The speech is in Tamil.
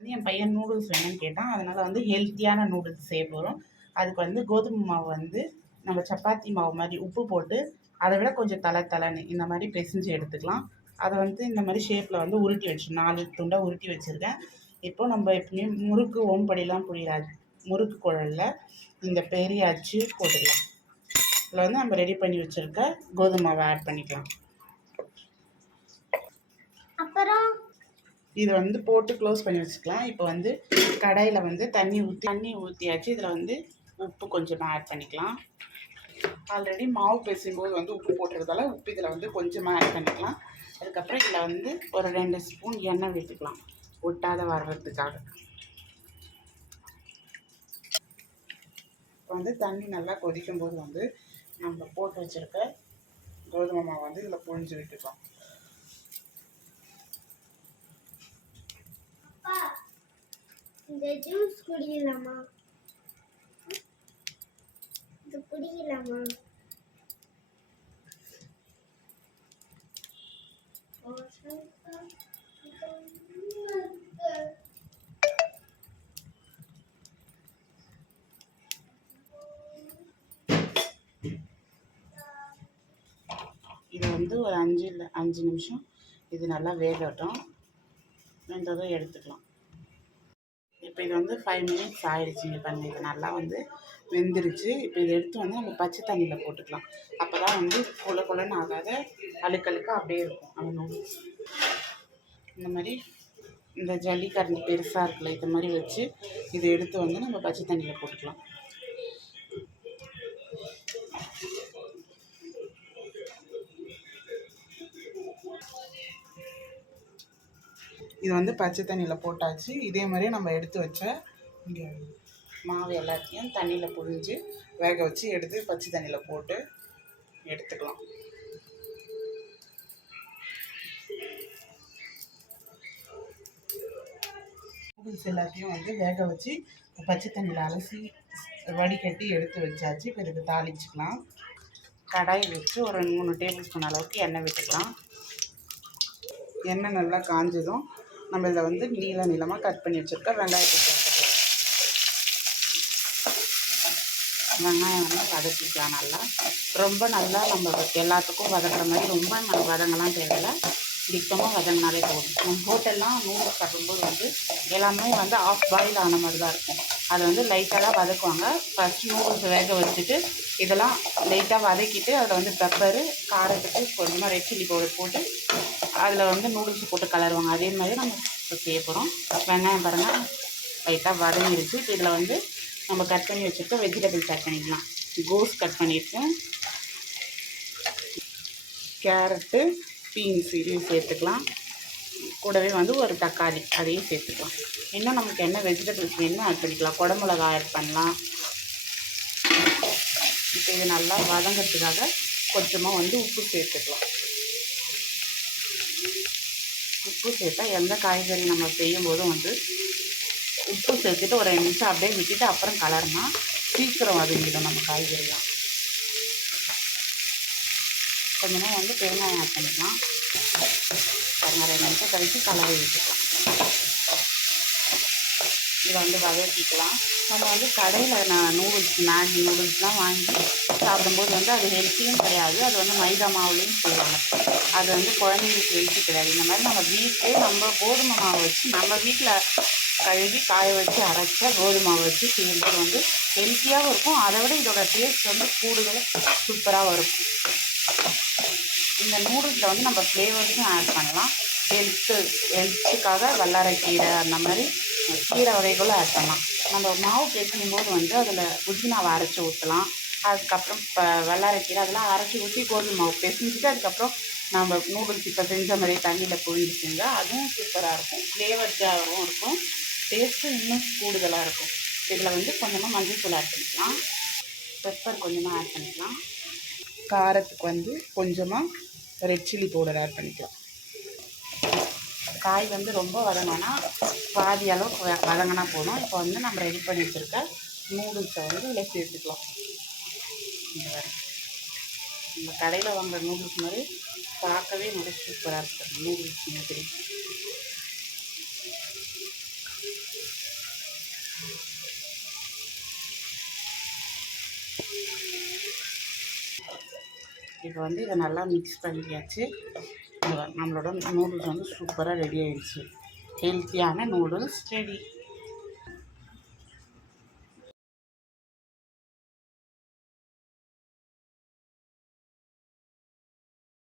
வந்து என் பையன் நூடுல்ஸ் வேணும்னு கேட்டான். அதனால் வந்து ஹெல்த்தியான நூடுல்ஸ் செய்ய போகிறோம் அதுக்கு வந்து கோதுமை மாவு வந்து நம்ம சப்பாத்தி மாவு மாதிரி உப்பு போட்டு அதை விட கொஞ்சம் தலை தலைன்னு இந்த மாதிரி பிசைஞ்சு எடுத்துக்கலாம். அதை வந்து இந்த மாதிரி ஷேப்பில் வந்து உருட்டி வச்சு நாலு துண்டாக உருட்டி வச்சுருக்கேன். இப்போ நம்ம எப்படியும் முறுக்கு ஓம்படிலாம் புரியாது முறுக்கு குழல்ல இந்த பெரிய அச்சு போட்டுக்கலாம். இதில் வந்து நம்ம ரெடி பண்ணி வச்சுருக்க கோதுமை மாவை ஆட் பண்ணிக்கலாம் அப்புறம் இதை வந்து போட்டு க்ளோஸ் பண்ணி வச்சுக்கலாம். இப்போ வந்து கடையில் வந்து தண்ணி ஊற்றி தண்ணி ஊற்றியாச்சு இதில் வந்து உப்பு கொஞ்சமாக ஆட் பண்ணிக்கலாம். ஆல்ரெடி மாவு பேசும்போது வந்து உப்பு போட்டுறதால உப்பு இதில் வந்து கொஞ்சமாக ஆட் பண்ணிக்கலாம். அதுக்கப்புறம் இதில் வந்து ஒரு ரெண்டு ஸ்பூன் எண்ணெய் விட்டுக்கலாம். ஒட்டாத வர்றதுக்காக. இப்போ வந்து தண்ணி நல்லா கொதிக்கும் போது வந்து நம்ம போட்டு வச்சுருக்க கோதுமை மாவு வந்து இதில் புழிஞ்சு விட்டுக்கலாம் அப்பா இந்த ஜூஸ் குடிக்கலாமா? இது குடிக்கலாமா? இது வந்து ஒரு அஞ்சு இல்லை அஞ்சு நிமிஷம். இது நல்லா வேகட்டும். வெந்ததும் எடுத்துக்கலாம். இப்போ இது வந்து ஃபைவ் மினிட்ஸ் ஆயிடுச்சுங்க பாருங்க இது நல்லா வந்து வெந்துருச்சு. இப்போ இதை எடுத்து வந்து நம்ம பச்சை தண்ணியில் போட்டுக்கலாம். அப்போ தான் வந்து கொல கொலன்னு ஆகாத அழுக்கழுக்காக அப்படியே இருக்கும். அந்த இந்த மாதிரி இந்த ஜல்லிக்கரண்டி பெருசாக இருக்குல்ல இது மாதிரி வச்சு இதை எடுத்து வந்து நம்ம பச்சை தண்ணியில் போட்டுக்கலாம். இது வந்து பச்சை தண்ணியில் போட்டாச்சு. இதே மாதிரியே நம்ம எடுத்து வச்ச இங்கே மாவு எல்லாத்தையும் தண்ணியில் புழிஞ்சு வேக வச்சு எடுத்து பச்சை தண்ணியில் போட்டு எடுத்துக்கலாம். நூடுல்ஸ் எல்லாத்தையும் வந்து வேக வச்சு பச்சை தண்ணியில் அலசி வடிகட்டி எடுத்து வச்சாச்சு. பிறகு தாளிச்சுக்கலாம். கடாய் வச்சு ஒரு மூணு டேபிள் ஸ்பூன் அளவுக்கு எண்ணெய் விட்டுக்கலாம். எண்ணெய் நல்லா காஞ்சதும் நம்ம இதை வந்து நீள நீளமாக கட் பண்ணி வச்சுருக்க வெங்காயத்தை சேர்த்துக்கலாம் வெங்காயம் வந்து வதக்கிக்கலாம் நல்லா. ரொம்ப நல்லா நம்ம எல்லாத்துக்கும் வதக்குற மாதிரி ரொம்ப நம்ம வதங்கலாம் தேவையில்லை. திட்டமாக வதங்கினாலே போதும். நம்ம ஹோட்டல்லாம் நூறு கட்டும்போது வந்து எல்லாமே வந்து ஆஃப் பாயில் ஆன மாதிரி தான் இருக்கும். அதை வந்து லைட்டாக தான் வதக்குவாங்க. ஃபஸ்ட் நூடுல்ஸ் வேக வச்சுட்டு இதெல்லாம் லைட்டாக வதக்கிட்டு அதில் வந்து பெப்பரு காரத்துக்கு கொஞ்சமாக ரெட் சில்லி பவுடர் போட்டு அதில் வந்து நூடுல்ஸ் போட்டு கலருவாங்க. அதே மாதிரி நம்ம இப்போ செய்ய போகிறோம் வெங்காயம் பாருங்கள் லைட்டாக வதங்கிருச்சு. இப்போ இதில் வந்து நம்ம கட் பண்ணி வச்சுருக்க வெஜிடபிள்ஸ் ஆட் பண்ணிக்கலாம். கோஸ் கட் பண்ணியிருக்கேன் கேரட்டு பீன்ஸ் இதையும் சேர்த்துக்கலாம். கூடவே வந்து ஒரு தக்காளி அதையும் சேர்த்துக்கலாம். இன்னும் நமக்கு என்ன வெஜிடபிள்ஸ் வேணுமோ ஆட் பண்ணிக்கலாம். குடமிளகா ஆட் பண்ணலாம். இப்போ இது நல்லா வதங்கிறதுக்காக கொஞ்சமாக வந்து உப்பு சேர்த்துக்கலாம். உப்பு சேர்த்தா எந்த காய்கறி நம்ம செய்யும் போதும் வந்து உப்பு சேர்த்துட்டு ஒரு ரெண்டு நிமிஷம் அப்படியே விட்டுட்டு அப்புறம் கலர்னா சீக்கிரம் வதங்கிடும் நம்ம காய்கறிலாம். கொஞ்சமாக வந்து பெருங்காயம் ஆட் பண்ணிக்கலாம். பாருங்க நிமிஷம் கழிச்சு கலரி விட்டுக்கலாம். இதை வந்து வதக்கிக்கலாம். நம்ம வந்து கடையில் நான் நூடுல்ஸ் மேகி நூடுல்ஸ்லாம் வாங்கி சாப்பிடும்போது வந்து அது ஹெல்த்தியும் கிடையாது. அது வந்து மைதா மாவுலேயும் செய்வாங்க. அது வந்து குழந்தைங்களுக்கு ஹெல்த்தி கிடையாது. இந்த மாதிரி நம்ம வீட்டிலே நம்ம கோதுமை மாவு வச்சு நம்ம வீட்டில் கழுவி காய வச்சு அரைச்சா கோதுமை மாவு வச்சு செய்யும்போது வந்து ஹெல்த்தியாகவும் இருக்கும். அதை விட இதோட டேஸ்ட் வந்து கூடுதலாக சூப்பராக இருக்கும். இந்த நூடுல்ஸில் வந்து நம்ம ஃப்ளேவர்ஸும் ஆட் பண்ணலாம். ஹெல்த்து ஹெல்த்துக்காக வல்லாரைக்கீரை அந்த மாதிரி கீரை வகைகளும் ஆட் பண்ணலாம் நம்ம மாவு பிசையும் போது வந்து அதில் புதினாவை அரைச்சி ஊற்றலாம் அதுக்கப்புறம் இப்போ வல்லாரைக்கீரை அதெல்லாம் அரைச்சி ஊற்றி கோதுமை மாவு பிசைஞ்சிட்டு அதுக்கப்புறம் நம்ம நூடுல்ஸ் இப்போ செஞ்ச மாதிரி தண்ணியில் புழிஞ்சு செஞ்சால் அதுவும் சூப்பராக இருக்கும். ஃப்ளேவர்ஸாகவும் இருக்கும். டேஸ்ட்டும் இன்னும் கூடுதலாக இருக்கும். இதில் வந்து கொஞ்சமாக மஞ்சள் தூள் ஆட் பண்ணிக்கலாம். பெப்பர் கொஞ்சமாக ஆட் பண்ணிக்கலாம். காரத்துக்கு வந்து கொஞ்சமாக ரெட் சில்லி பவுடர் ஆட் பண்ணிக்கலாம். காய் வந்து ரொம்ப வதங்கினா பாதி அளவுக்கு வ வதங்கினா போதும். இப்போ வந்து நம்ம ரெடி பண்ணி வச்சுருக்க நூடுல்ஸை வந்து இதில் சேர்த்துக்கலாம் இந்த கடையில் வாங்குற நூடுல்ஸ் மாதிரி பார்க்கவே நல்லா சூப்பராக இருக்குது நூடுல்ஸ் மாதிரி. இப்போ வந்து இதை நல்லா மிக்ஸ் பண்ணியாச்சு. நம்மளோட நூடுல்ஸ் வந்து சூப்பராக ரெடி ஆகிடுச்சு ஹெல்த்தியான நூடுல்ஸ் ரெடி